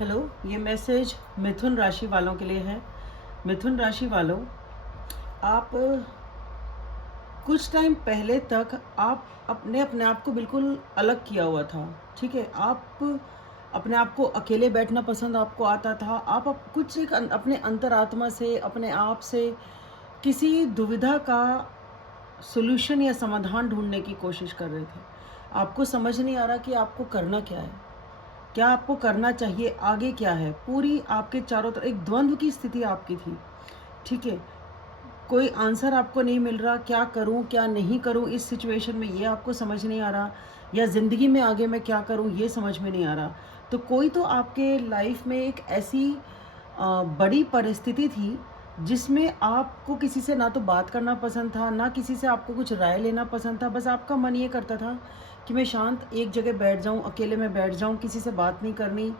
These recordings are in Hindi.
हेलो, ये मैसेज मिथुन राशि वालों के लिए है। मिथुन राशि वालों, आप कुछ टाइम पहले तक आप अपने अपने आप को बिल्कुल अलग किया हुआ था। ठीक है, आप अपने आप को अकेले बैठना पसंद आपको आता था। आप कुछ एक अपने अंतरात्मा से, अपने आप से किसी दुविधा का सॉल्यूशन या समाधान ढूंढने की कोशिश कर रहे थे। आपको समझ नहीं आ रहा कि आपको करना क्या है, क्या आपको करना चाहिए, आगे क्या है। पूरी आपके चारों तरफ एक द्वंद्व की स्थिति आपकी थी। ठीक है, कोई आंसर आपको नहीं मिल रहा, क्या करूं क्या नहीं करूं इस सिचुएशन में, ये आपको समझ नहीं आ रहा, या ज़िंदगी में आगे मैं क्या करूं ये समझ में नहीं आ रहा। तो कोई तो आपके लाइफ में एक ऐसी बड़ी परिस्थिति थी जिसमें आपको किसी से ना तो बात करना पसंद था, ना किसी से आपको कुछ राय लेना पसंद था। बस आपका मन ये करता था कि मैं शांत एक जगह बैठ जाऊं, अकेले में बैठ जाऊं, किसी से बात नहीं करनी,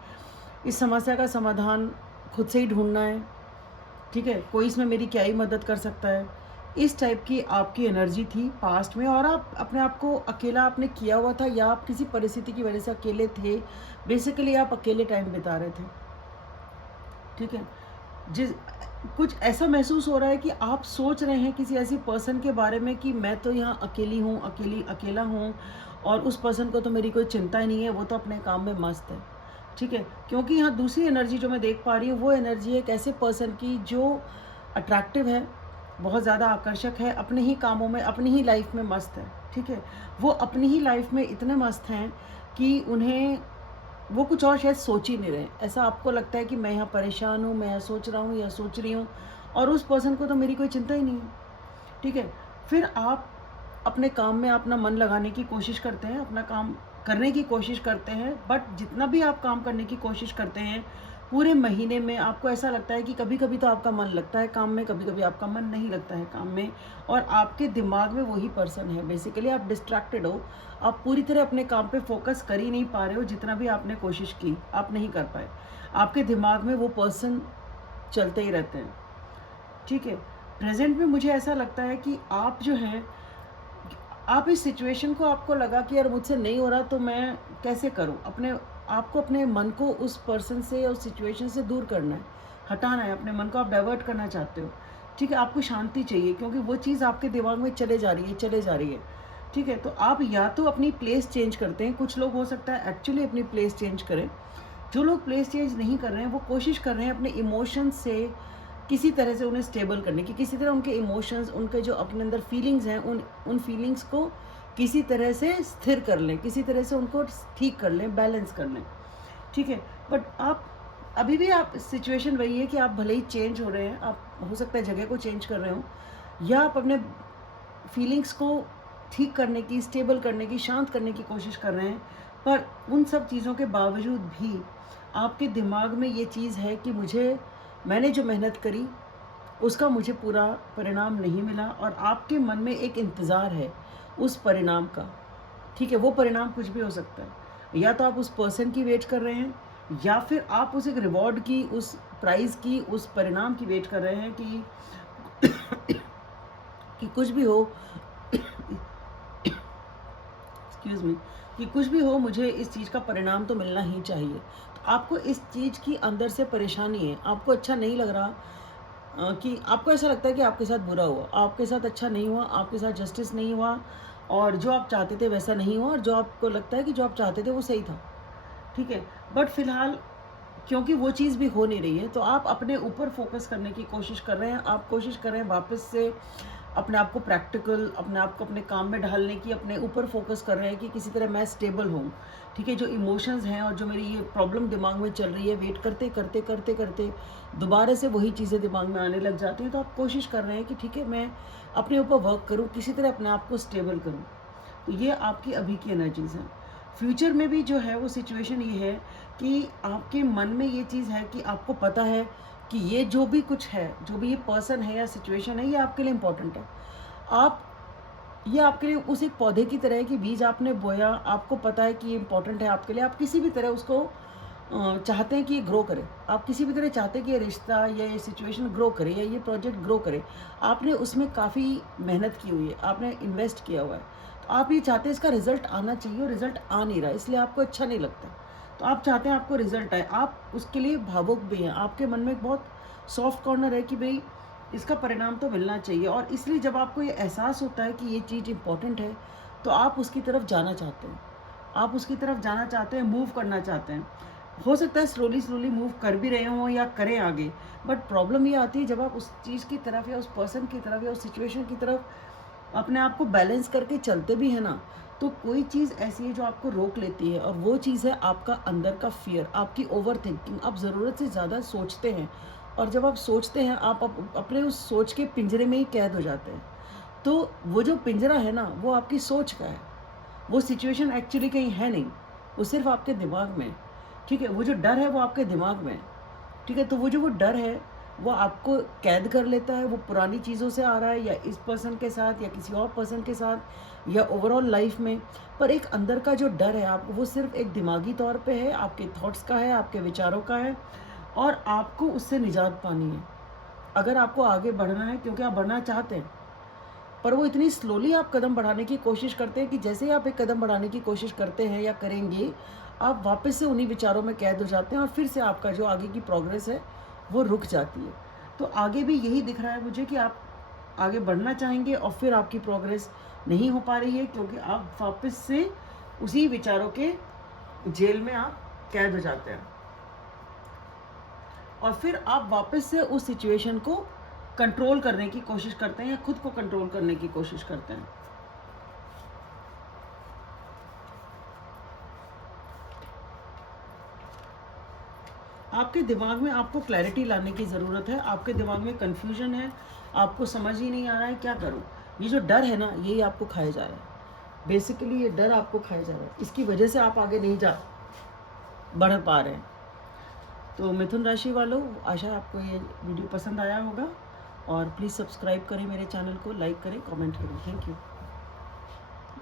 इस समस्या का समाधान खुद से ही ढूंढना है। ठीक है, कोई इसमें मेरी क्या ही मदद कर सकता है। इस टाइप की आपकी एनर्जी थी पास्ट में, और आप अपने आप को अकेला आपने किया हुआ था, या आप किसी परिस्थिति की वजह से अकेले थे। बेसिकली आप अकेले टाइम बिता रहे थे। ठीक है, जिस कुछ ऐसा महसूस हो रहा है कि आप सोच रहे हैं किसी ऐसी पर्सन के बारे में कि मैं तो यहाँ अकेली हूँ, अकेला हूँ, और उस पर्सन को तो मेरी कोई चिंता ही नहीं है, वो तो अपने काम में मस्त है। ठीक है, क्योंकि यहाँ दूसरी एनर्जी जो मैं देख पा रही हूँ, वो एनर्जी है एक ऐसे पर्सन की जो अट्रैक्टिव है, बहुत ज़्यादा आकर्षक है, अपने ही कामों में, अपनी ही लाइफ में मस्त है। ठीक है, वो अपनी ही लाइफ में इतने मस्त हैं कि उन्हें वो कुछ और शायद सोच ही नहीं रहे। ऐसा आपको लगता है कि मैं यहाँ परेशान हूँ, मैं यहाँ सोच रहा हूँ या सोच रही हूँ, और उस पर्सन को तो मेरी कोई चिंता ही नहीं है। ठीक है, फिर आप अपने काम में अपना मन लगाने की कोशिश करते हैं, अपना काम करने की कोशिश करते हैं, बट जितना भी आप काम करने की कोशिश करते हैं पूरे महीने में, आपको ऐसा लगता है कि कभी कभी तो आपका मन लगता है काम में, कभी कभी आपका मन नहीं लगता है काम में, और आपके दिमाग में वही पर्सन है। बेसिकली आप डिस्ट्रैक्टेड हो, आप पूरी तरह अपने काम पे फोकस कर ही नहीं पा रहे हो। जितना भी आपने कोशिश की आप नहीं कर पाए, आपके दिमाग में वो पर्सन चलते ही रहते हैं। ठीक है, प्रेजेंट में मुझे ऐसा लगता है कि आप जो है, आप इस सिचुएशन को, आपको लगा कि यार मुझसे नहीं हो रहा, तो मैं कैसे करूं, अपने आपको अपने मन को उस पर्सन से, उस सिचुएशन से दूर करना है, हटाना है, अपने मन को आप डाइवर्ट करना चाहते हो। ठीक है, आपको शांति चाहिए, क्योंकि वो चीज़ आपके दिमाग में चले जा रही है, चले जा रही है। ठीक है, तो आप या तो अपनी प्लेस चेंज करते हैं, कुछ लोग हो सकता है एक्चुअली अपनी प्लेस चेंज करें। जो लोग प्लेस चेंज नहीं कर रहे हैं, वो कोशिश कर रहे हैं अपने इमोशंस से किसी तरह से उन्हें स्टेबल करने की, किसी तरह उनके इमोशंस, उनके जो अपने अंदर फीलिंग्स हैं, उन फीलिंग्स को किसी तरह से स्थिर कर लें, किसी तरह से उनको ठीक कर लें, बैलेंस कर लें। ठीक है, बट आप अभी भी, आप सिचुएशन वही है कि आप भले ही चेंज हो रहे हैं, आप हो सकता है जगह को चेंज कर रहे हो, या आप अपने फीलिंग्स को ठीक करने की, स्टेबल करने की, शांत करने की कोशिश कर रहे हैं। पर उन सब चीज़ों के बावजूद भी आपके दिमाग में ये चीज़ है कि मैंने जो मेहनत करी उसका मुझे पूरा परिणाम नहीं मिला, और आपके मन में एक इंतज़ार है उस परिणाम का। ठीक है, वो परिणाम कुछ भी हो सकता है, या तो आप उस पर्सन की वेट कर रहे हैं, या फिर आप उस एक रिवॉर्ड की, उस प्राइज़ की, उस परिणाम की वेट कर रहे हैं कि कि कुछ भी हो एक्सक्यूज़ मी, कि कुछ भी हो, मुझे इस चीज़ का परिणाम तो मिलना ही चाहिए। तो आपको इस चीज़ की अंदर से परेशानी है, आपको अच्छा नहीं लग रहा, कि आपको ऐसा लगता है कि आपके साथ बुरा हुआ, आपके साथ अच्छा नहीं हुआ, आपके साथ जस्टिस नहीं हुआ, और जो आप चाहते थे वैसा नहीं हुआ, और जो आपको लगता है कि जो आप चाहते थे वो सही था। ठीक है, बट फिलहाल क्योंकि वो चीज़ भी हो नहीं रही है, तो आप अपने ऊपर फोकस करने की कोशिश कर रहे हैं। आप कोशिश कर रहे हैं वापस से अपने आप को प्रैक्टिकल, अपने आप को अपने काम में ढालने की, अपने ऊपर फोकस कर रहे हैं कि किसी तरह मैं स्टेबल हूँ। ठीक है, जो इमोशंस हैं और जो मेरी ये प्रॉब्लम दिमाग में चल रही है, वेट करते करते करते करते दोबारा से वही चीज़ें दिमाग में आने लग जाती हैं। तो आप कोशिश कर रहे हैं कि ठीक है, मैं अपने ऊपर वर्क करूँ, किसी तरह अपने आप को स्टेबल करूँ। तो ये आपकी अभी की एनर्जीज़ हैं। फ्यूचर में भी जो है वो सिचुएशन ये है कि आपके मन में ये चीज़ है कि आपको पता है कि ये जो भी कुछ है, जो भी ये पर्सन है या सिचुएशन है, ये आपके लिए इम्पोर्टेंट है। आप ये आपके लिए उस एक पौधे की तरह है कि बीज आपने बोया, आपको पता है कि ये इम्पोर्टेंट है आपके लिए, आप किसी भी तरह उसको चाहते हैं कि ये ग्रो करे। आप किसी भी तरह चाहते हैं कि ये रिश्ता या ये सिचुएशन ग्रो करे, या ये प्रोजेक्ट ग्रो करे। आपने उसमें काफ़ी मेहनत की हुई है, आपने इन्वेस्ट किया हुआ है, तो आप ये चाहते हैं इसका रिजल्ट आना चाहिए, और रिजल्ट आ नहीं रहा, इसलिए आपको अच्छा नहीं लगता। तो आप चाहते हैं आपको रिजल्ट आए, आप उसके लिए भावुक भी हैं, आपके मन में एक बहुत सॉफ्ट कॉर्नर है कि भाई इसका परिणाम तो मिलना चाहिए। और इसलिए जब आपको ये एहसास होता है कि ये चीज़ इम्पॉर्टेंट है, तो आप उसकी तरफ जाना चाहते हैं, आप उसकी तरफ जाना चाहते हैं, मूव करना चाहते हैं। हो सकता है स्लोली स्लोली मूव कर भी रहे हों या करें आगे, बट प्रॉब्लम ये आती है जब आप उस चीज़ की तरफ या उस पर्सन की तरफ या उस सिचुएशन की तरफ अपने आप को बैलेंस करके चलते भी हैं ना, तो कोई चीज़ ऐसी है जो आपको रोक लेती है, और वो चीज़ है आपका अंदर का फियर, आपकी ओवर थिंकिंग। आप ज़रूरत से ज़्यादा सोचते हैं, और जब आप सोचते हैं आप अपने उस सोच के पिंजरे में ही कैद हो जाते हैं। तो वो जो पिंजरा है ना, वो आपकी सोच का है, वो सिचुएशन एक्चुअली कहीं है नहीं, वो सिर्फ आपके दिमाग में है, ठीक है। वो जो डर है वो आपके दिमाग में है, ठीक है। तो वो डर है वो आपको कैद कर लेता है, वो पुरानी चीज़ों से आ रहा है, या इस पर्सन के साथ या किसी और पर्सन के साथ या ओवरऑल लाइफ में। पर एक अंदर का जो डर है आपको, वो सिर्फ एक दिमागी तौर पे है, आपके थॉट्स का है, आपके विचारों का है, और आपको उससे निजात पानी है। अगर आपको आगे बढ़ना है, क्योंकि आप बढ़ना चाहते हैं, पर वो इतनी स्लोली आप कदम बढ़ाने की कोशिश करते हैं कि जैसे ही आप एक कदम बढ़ाने की कोशिश करते हैं या करेंगे, आप वापस से उन्हीं विचारों में कैद हो जाते हैं, और फिर से आपका जो आगे की प्रोग्रेस है वो रुक जाती है। तो आगे भी यही दिख रहा है मुझे कि आप आगे बढ़ना चाहेंगे और फिर आपकी प्रोग्रेस नहीं हो पा रही है, क्योंकि आप वापस से उसी विचारों के जेल में आप कैद हो जाते हैं, और फिर आप वापस से उस सिचुएशन को कंट्रोल करने की कोशिश करते हैं, या खुद को कंट्रोल करने की कोशिश करते हैं। आपके दिमाग में आपको क्लैरिटी लाने की ज़रूरत है, आपके दिमाग में कन्फ्यूजन है, आपको समझ ही नहीं आ रहा है क्या करूं। ये जो डर है ना, यही आपको खाया जा रहा है, बेसिकली ये डर आपको खाया जा रहा है, इसकी वजह से आप आगे नहीं बढ़ पा रहे हैं। तो मिथुन राशि वालों, आशा आपको ये वीडियो पसंद आया होगा, और प्लीज़ सब्सक्राइब करें मेरे चैनल को, लाइक करें, कमेंट करें। Thank you.